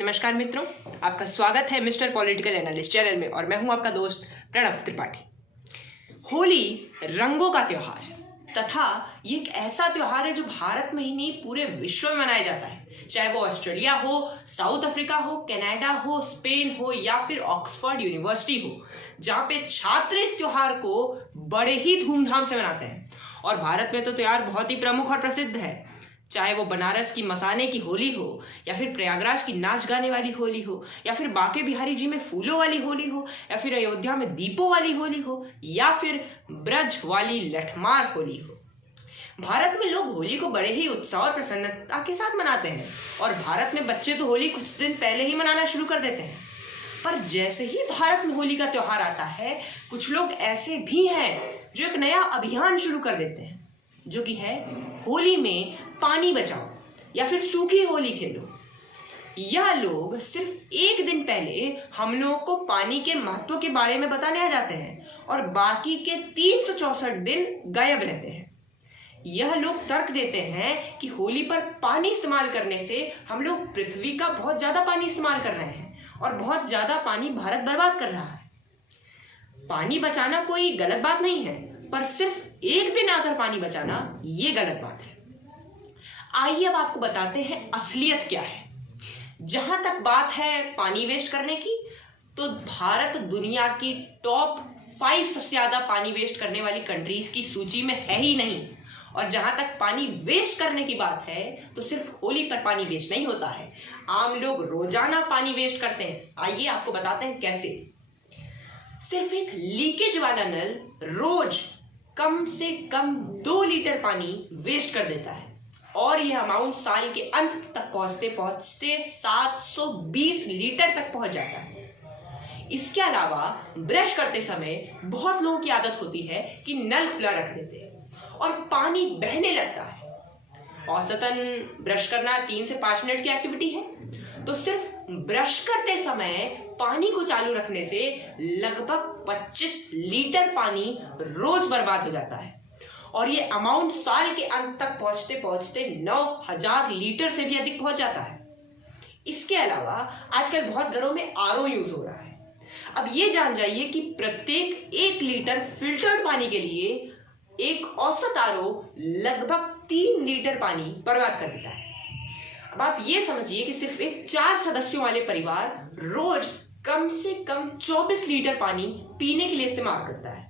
नमस्कार मित्रों, आपका स्वागत है मिस्टर पॉलिटिकल एनालिस्ट चैनल में और मैं हूं आपका दोस्त प्रणव त्रिपाठी। होली रंगों का त्योहार है तथा ये एक ऐसा त्योहार है जो भारत में ही नहीं पूरे विश्व में मनाया जाता है। चाहे वो ऑस्ट्रेलिया हो, साउथ अफ्रीका हो, कनाडा हो, स्पेन हो या फिर ऑक्सफोर्ड यूनिवर्सिटी हो, जहाँ पे छात्र इस त्योहार को बड़े ही धूमधाम से मनाते हैं। और भारत में तो त्योहार बहुत ही प्रमुख और प्रसिद्ध है, चाहे वो बनारस की मसाने की होली हो या फिर प्रयागराज की नाच गाने वाली होली हो या फिर बांके बिहारी जी में फूलों वाली होली हो या फिर अयोध्या में दीपों वाली होली हो या फिर ब्रज वाली लठमार होली हो। भारत में लोग होली को बड़े ही उत्साह और प्रसन्नता के साथ मनाते हैं और भारत में बच्चे तो होली कुछ दिन पहले ही मनाना शुरू कर देते हैं। पर जैसे ही भारत में होली का त्योहार आता है, कुछ लोग ऐसे भी हैं जो एक नया अभियान शुरू कर देते हैं, जो कि है होली में पानी बचाओ या फिर सूखी होली खेलो। यह लोग सिर्फ एक दिन पहले हम लोगों को पानी के महत्व के बारे में बताने आ जाते हैं और बाकी के 364 दिन गायब रहते हैं। यह लोग तर्क देते हैं कि होली पर पानी इस्तेमाल करने से हम लोग पृथ्वी का बहुत ज्यादा पानी इस्तेमाल कर रहे हैं और बहुत ज्यादा पानी भारत बर्बाद कर रहा है। पानी बचाना कोई गलत बात नहीं है, पर सिर्फ एक दिन आकर पानी बचाना ये गलत बात है। आइए अब आपको बताते हैं असलियत क्या है। जहां तक बात है पानी वेस्ट करने की, तो भारत दुनिया की टॉप 5 सबसे ज्यादा पानी वेस्ट करने वाली कंट्रीज की सूची में है ही नहीं। और जहां तक पानी वेस्ट करने की बात है, तो सिर्फ होली पर पानी वेस्ट नहीं होता है, आम लोग रोजाना पानी वेस्ट करते हैं। आइए आपको बताते हैं कैसे। सिर्फ एक लीकेज वाला नल रोज कम से कम 2 लीटर पानी वेस्ट कर देता है और यह अमाउंट साल के अंत तक पहुंचते पहुंचते 720 लीटर तक पहुंच जाता है। इसके अलावा ब्रश करते समय बहुत लोगों की आदत होती है कि नल खुला रख देते हैं और पानी बहने लगता है। औसतन ब्रश करना 3 से 5 मिनट की एक्टिविटी है, तो सिर्फ ब्रश करते समय पानी को चालू रखने से लगभग 25 लीटर पानी रोज बर्बाद हो जाता है और ये अमाउंट साल के अंत तक पहुंचते पहुंचते 9000 लीटर से भी अधिक पहुंच जाता है। इसके अलावा आजकल बहुत घरों में आरओ यूज हो रहा है। अब ये जान जाइए कि प्रत्येक 1 लीटर फिल्टर्ड पानी के लिए एक औसत आरओ लगभग 3 लीटर पानी बर्बाद कर देता है। अब आप ये समझिए कि सिर्फ एक 4 सदस्यों वाले परिवार रोज कम से कम 24 लीटर पानी पीने के लिए इस्तेमाल करता है।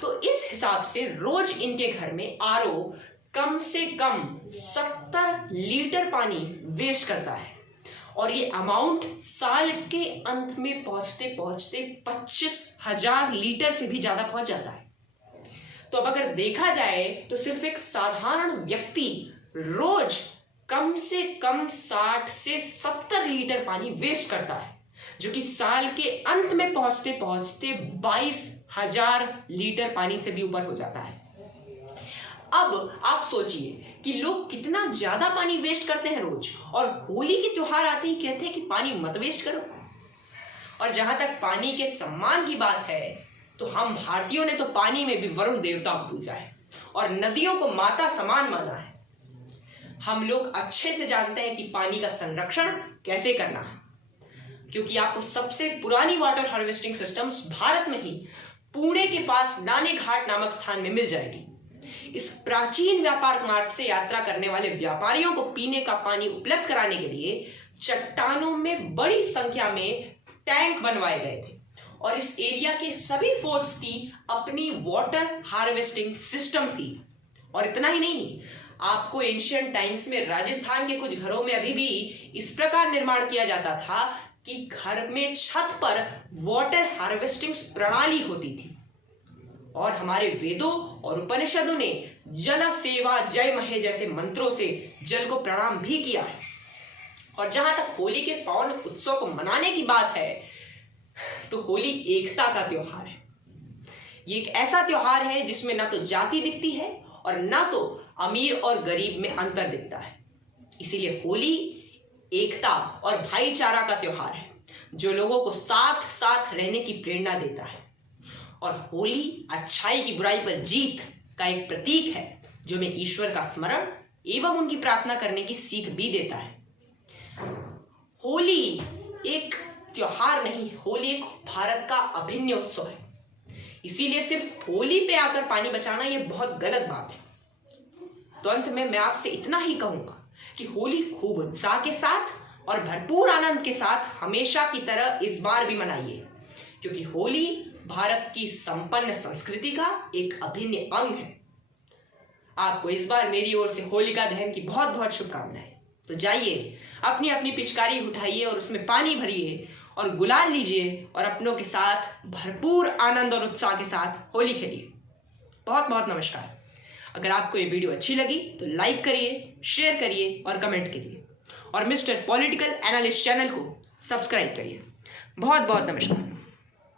तो इस हिसाब से रोज इनके घर में आरओ कम से कम 70 लीटर पानी वेस्ट करता है और ये अमाउंट साल के अंत में पहुंचते पहुंचते 25,000 लीटर से भी ज्यादा पहुंच जाता है। तो अब अगर देखा जाए तो सिर्फ एक साधारण व्यक्ति रोज कम से कम 60 से 70 लीटर पानी वेस्ट करता है, जो कि साल के अंत में पहुंचते पहुंचते 22,000 लीटर पानी से भी ऊपर हो जाता है। अब आप सोचिए कि लोग कितना ज्यादा पानी वेस्ट करते हैं रोज, और होली के त्योहार आते ही कहते हैं कि पानी मत वेस्ट करो। और जहां तक पानी के सम्मान की बात है, तो हम भारतीयों ने तो पानी में भी वरुण देवता को पूजा है और नदियों को माता समान माना है। हम लोग अच्छे से जानते हैं कि पानी का संरक्षण कैसे करना है, क्योंकि आपको सबसे पुरानी वाटर हार्वेस्टिंग सिस्टम्स भारत में ही पुणे के पास नाने घाट नामक स्थान में मिल जाएगी। इस प्राचीन व्यापार मार्ग से यात्रा करने वाले व्यापारियों को पीने का पानी उपलब्ध कराने के लिए चट्टानों में बड़ी संख्या में टैंक बनवाए गए थे और इस एरिया के सभी फोर्ट्स की अपनी वाटर हार्वेस्टिंग सिस्टम थी। और इतना ही नहीं, आपको एंशिएंट टाइम्स में राजस्थान के कुछ घरों में अभी भी इस प्रकार निर्माण किया जाता था कि घर में छत पर वाटर हार्वेस्टिंग प्रणाली होती थी। और हमारे वेदों और उपनिषदों ने जल सेवा जय महे जैसे मंत्रों से जल को प्रणाम भी किया है। और जहां तक होली के पावन उत्सव को मनाने की बात है, तो होली एकता का त्योहार है। ये एक ऐसा त्योहार है जिसमें ना तो जाति दिखती है और ना तो अमीर और गरीब में अंतर दिखता है। इसीलिए होली एकता और भाईचारा का त्योहार है, जो लोगों को साथ साथ रहने की प्रेरणा देता है। और होली अच्छाई की बुराई पर जीत का एक प्रतीक है, जो हमें ईश्वर का स्मरण एवं उनकी प्रार्थना करने की सीख भी देता है। होली एक त्योहार नहीं, होली एक भारत का अभिन्न उत्सव है। इसीलिए सिर्फ होली पे आकर पानी बचाना ये बहुत गलत बात है। तो अंत में मैं आपसे इतना ही कहूंगा कि होली खूब उत्साह के साथ और भरपूर आनंद के साथ हमेशा की तरह इस बार भी मनाइए, क्योंकि होली भारत की संपन्न संस्कृति का एक अभिन्न अंग है। आपको इस बार मेरी ओर से होलिका दहन की बहुत बहुत शुभकामनाएं। तो जाइए, अपनी अपनी पिचकारी उठाइए और उसमें पानी भरिए और गुलाल लीजिए और अपनों के साथ भरपूर आनंद और उत्साह के साथ होली खेलिए। बहुत बहुत नमस्कार। अगर आपको ये वीडियो अच्छी लगी तो लाइक करिए, शेयर करिए और कमेंट करिए, और मिस्टर पॉलिटिकल एनालिस्ट चैनल को सब्सक्राइब करिए। बहुत बहुत नमस्कार।